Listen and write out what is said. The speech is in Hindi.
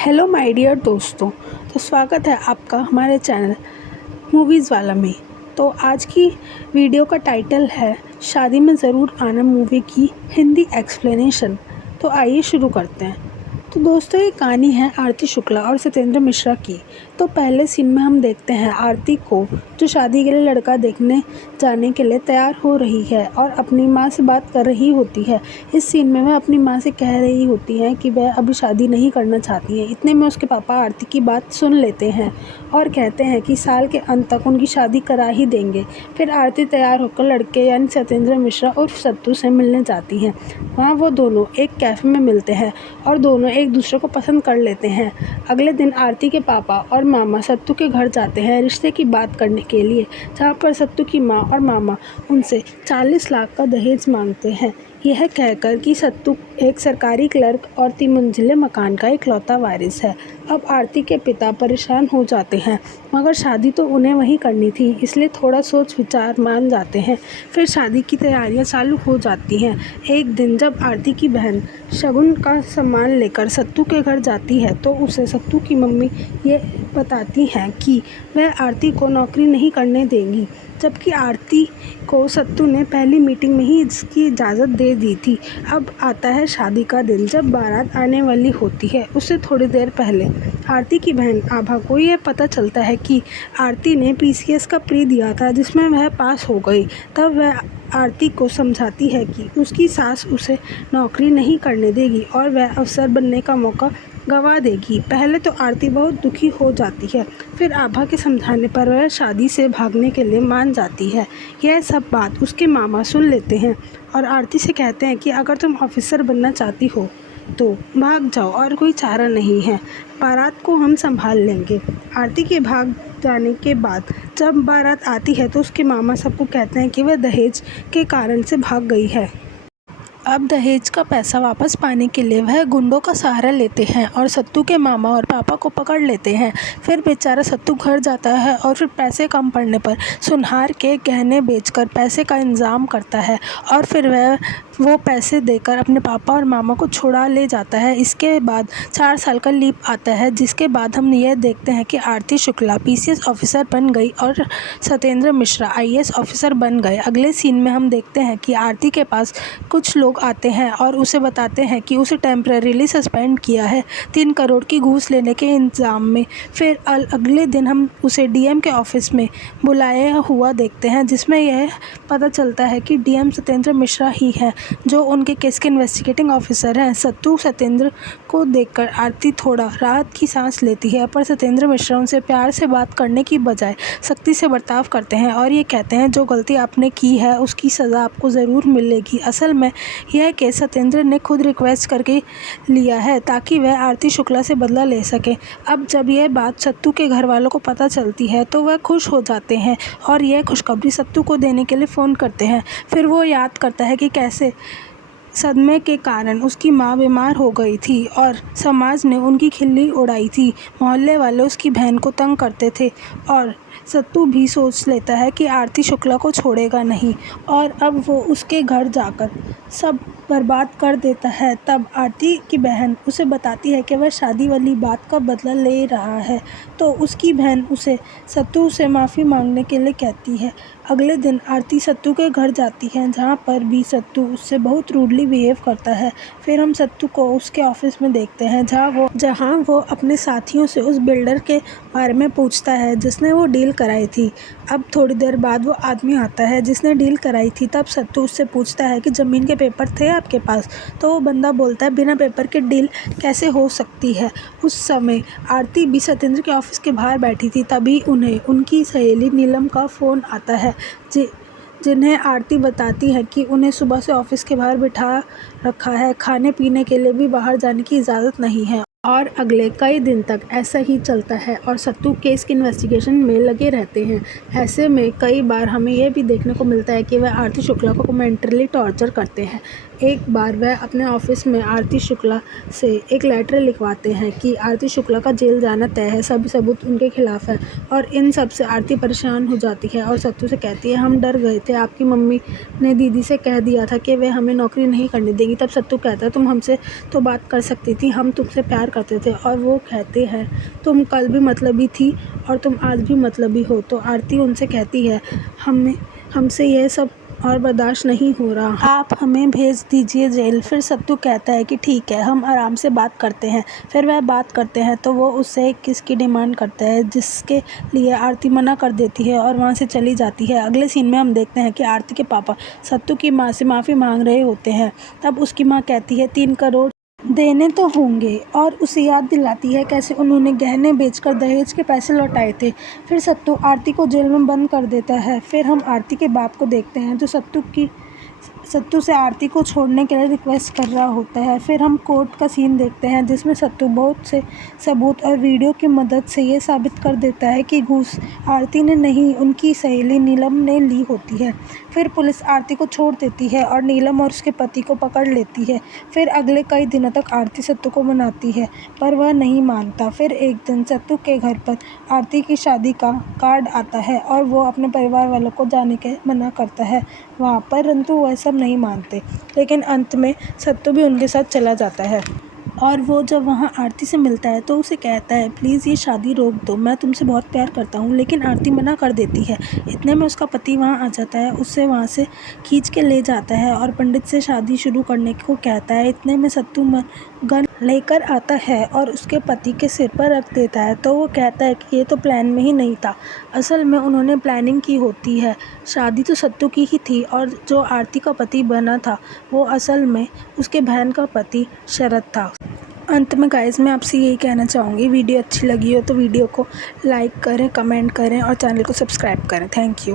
हेलो माय डियर दोस्तों। तो स्वागत है आपका हमारे चैनल मूवीज़ वाला में। तो आज की वीडियो का टाइटल है शादी में ज़रूर आना मूवी की हिंदी एक्सप्लेनेशन। तो आइए शुरू करते हैं। तो दोस्तों ये कहानी है आरती शुक्ला और सत्येंद्र मिश्रा की। तो पहले सीन में हम देखते हैं आरती को जो शादी के लिए लड़का देखने जाने के लिए तैयार हो रही है और अपनी माँ से बात कर रही होती है। इस सीन में वह अपनी माँ से कह रही होती है कि वह अभी शादी नहीं करना चाहती है। इतने में उसके पापा आरती की बात सुन लेते हैं और कहते हैं कि साल के अंत तक उनकी शादी करा ही देंगे। फिर आरती तैयार होकर लड़के यानी सत्येंद्र मिश्रा और सत्तू से मिलने जाती है। वहाँ वो दोनों एक कैफ़े में मिलते हैं और दोनों एक दूसरे को पसंद कर लेते हैं। अगले दिन आरती के पापा और मामा सत्तू के घर जाते हैं रिश्ते की बात करने के लिए, जहाँ पर सत्तू की माँ और मामा उनसे 40 लाख का दहेज मांगते हैं, यह कहकर कि सत्तू एक सरकारी क्लर्क और 3 मंजिले मकान का इकलौता वारिस है। अब आरती के पिता परेशान हो जाते हैं, मगर शादी तो उन्हें वहीं करनी थी, इसलिए थोड़ा सोच विचार मान जाते हैं। फिर शादी की तैयारियां चालू हो जाती हैं। एक दिन जब आरती की बहन शगुन का सामान लेकर सत्तू के घर जाती है तो उसे सत्तू की मम्मी ये बताती हैं कि वह आरती को नौकरी नहीं करने देंगी, जबकि आरती को सत्तू ने पहली मीटिंग में ही इसकी इजाज़त दे दी थी। अब आता है शादी का दिन जब बारात आने वाली होती है। उससे थोड़ी देर पहले आरती की बहन आभा को यह पता चलता है कि आरती ने पीसीएस का प्री दिया था जिसमें वह पास हो गई। तब वह आरती को समझाती है कि उसकी सास उसे नौकरी नहीं करने देगी और वह अफसर बनने का मौका गंवा देगी। पहले तो आरती बहुत दुखी हो जाती है, फिर आभा के समझाने पर वह शादी से भागने के लिए मान जाती है। यह सब बात उसके मामा सुन लेते हैं और आरती से कहते हैं कि अगर तुम ऑफिसर बनना चाहती हो तो भाग जाओ और कोई चारा नहीं है, बारात को हम संभाल लेंगे। आरती के भाग जाने के बाद जब बारात आती है तो उसके मामा सबको कहते हैं कि वह दहेज के कारण से भाग गई है। अब दहेज का पैसा वापस पाने के लिए वह गुंडों का सहारा लेते हैं और सत्तू के मामा और पापा को पकड़ लेते हैं। फिर बेचारा सत्तू घर जाता है और फिर पैसे कम पड़ने पर सुनहार के गहने बेचकर पैसे का इंतजाम करता है और फिर वह वो पैसे देकर अपने पापा और मामा को छुड़ा ले जाता है। इसके बाद 4 साल का लीप आता है, जिसके बाद हम यह देखते हैं कि आरती शुक्ला पीसीएस ऑफिसर बन गई और सत्येंद्र मिश्रा आईएएस ऑफिसर बन गए। अगले सीन में हम देखते हैं कि आरती के पास कुछ लोग आते हैं और उसे बताते हैं कि उसे टेम्परेरीली सस्पेंड किया है 3 करोड़ की घूस लेने के इंतजाम में। फिर अगले दिन हम उसे डीएम के ऑफिस में बुलाया हुआ देखते हैं, जिसमें यह पता चलता है कि डीएम सत्येंद्र मिश्रा ही हैं जो उनके केस के इन्वेस्टिगेटिंग ऑफिसर हैं। सत्तू सत्येंद्र को देखकर आरती थोड़ा राहत की सांस लेती है, पर सत्येंद्र मिश्रा उनसे प्यार से बात करने की बजाय सख्ती से बर्ताव करते हैं और ये कहते हैं जो गलती आपने की है उसकी सज़ा आपको ज़रूर मिलेगी। असल में यह केस सत्येंद्र ने खुद रिक्वेस्ट करके लिया है ताकि वह आरती शुक्ला से बदला ले सके। अब जब यह बात सत्तू के घर वालों को पता चलती है तो वह खुश हो जाते हैं और यह खुशखबरी सत्तू को देने के लिए फ़ोन करते हैं। फिर वो याद करता है कि कैसे सदमे के कारण उसकी माँ बीमार हो गई थी और समाज ने उनकी खिल्ली उड़ाई थी। मोहल्ले वाले उसकी बहन को तंग करते थे और सत्तू भी सोच लेता है कि आरती शुक्ला को छोड़ेगा नहीं और अब वो उसके घर जाकर सब बर्बाद कर देता है। तब आरती की बहन उसे बताती है कि वह शादी वाली बात का बदला ले रहा है, तो उसकी बहन उसे सत्तू से माफ़ी मांगने के लिए कहती है। अगले दिन आरती सत्तू के घर जाती है, जहाँ पर भी सत्तू उससे बहुत रूडली बिहेव करता है। फिर हम सत्तू को उसके ऑफिस में देखते हैं, जहाँ वो अपने साथियों से उस बिल्डर के बारे में पूछता है जिसने वो डील कराई थी। अब थोड़ी देर बाद वो आदमी आता है जिसने डील कराई थी। तब सत्तू उससे पूछता है कि ज़मीन के पेपर थे आपके पास? तो वो बंदा बोलता है बिना पेपर के डील कैसे हो सकती है। उस समय आरती भी सत्येंद्र के ऑफिस के बाहर बैठी थी, तभी उन्हें उनकी सहेली नीलम का फ़ोन आता है जिन्हें आरती बताती है कि उन्हें सुबह से ऑफिस के बाहर बिठा रखा है, खाने पीने के लिए भी बाहर जाने की इजाज़त नहीं है। और अगले कई दिन तक ऐसा ही चलता है और सत्तू केस की इन्वेस्टिगेशन में लगे रहते हैं। ऐसे में कई बार हमें यह भी देखने को मिलता है कि वह आरती शुक्ला को मेंटली टॉर्चर करते हैं। एक बार वह अपने ऑफिस में आरती शुक्ला से एक लेटर लिखवाते हैं कि आरती शुक्ला का जेल जाना तय है, सभी सबूत उनके खिलाफ है। और इन सब से आरती परेशान हो जाती है और सत्तू से कहती है, हम डर गए थे, आपकी मम्मी ने दीदी से कह दिया था कि वे हमें नौकरी नहीं करने देगी। तब सत्तू कहता है, तुम हमसे तो बात कर सकती थी, हम तुमसे प्यार करते थे। और वो कहते हैं, तुम कल भी मतलबी थी और तुम आज भी मतलबी हो। तो आरती उनसे कहती है, हमसे यह सब और बर्दाश्त नहीं हो रहा, आप हमें भेज दीजिए जेल। फिर सत्तू कहता है कि ठीक है, हम आराम से बात करते हैं। फिर वह बात करते हैं तो वो उससे एक किस की डिमांड करता है, जिसके लिए आरती मना कर देती है और वहाँ से चली जाती है। अगले सीन में हम देखते हैं कि आरती के पापा सत्तू की माँ से माफ़ी मांग रहे होते हैं। तब उसकी माँ कहती है 3 करोड़ देने तो होंगे, और उसे याद दिलाती है कैसे उन्होंने गहने बेचकर दहेज के पैसे लौटाए थे। फिर सत्तू आरती को जेल में बंद कर देता है। फिर हम आरती के बाप को देखते हैं जो सत्तू से आरती को छोड़ने के लिए रिक्वेस्ट कर रहा होता है। फिर हम कोर्ट का सीन देखते हैं जिसमें सत्तू बहुत से सबूत और वीडियो की मदद से ये साबित कर देता है कि घूस आरती ने नहीं, उनकी सहेली नीलम ने ली होती है। फिर पुलिस आरती को छोड़ देती है और नीलम और उसके पति को पकड़ लेती है। फिर अगले कई दिनों तक आरती सत्तू को मनाती है पर वह नहीं मानता। फिर एक दिन सत्तू के घर पर आरती की शादी का कार्ड आता है और वो अपने परिवार वालों को जाने के मना करता है वहाँ पर, परंतु वह सब नहीं मानते। लेकिन अंत में सत्तू भी उनके साथ चला जाता है और वो जब वहाँ आरती से मिलता है तो उसे कहता है, प्लीज़ ये शादी रोक दो, मैं तुमसे बहुत प्यार करता हूँ। लेकिन आरती मना कर देती है। इतने में उसका पति वहाँ आ जाता है, उससे वहाँ से खींच के ले जाता है और पंडित से शादी शुरू करने को कहता है। इतने में सत्तू गन लेकर आता है और उसके पति के सिर पर रख देता है। तो वो कहता है कि ये तो प्लान में ही नहीं था, असल में उन्होंने प्लानिंग की होती है। शादी तो सत्तू की ही थी और जो आरती का पति बना था वो असल में उसके बहन का पति शरद था। अंत में गाइस मैं आपसे यही कहना चाहूँगी, वीडियो अच्छी लगी हो तो वीडियो को लाइक करें, कमेंट करें और चैनल को सब्सक्राइब करें। Thank you.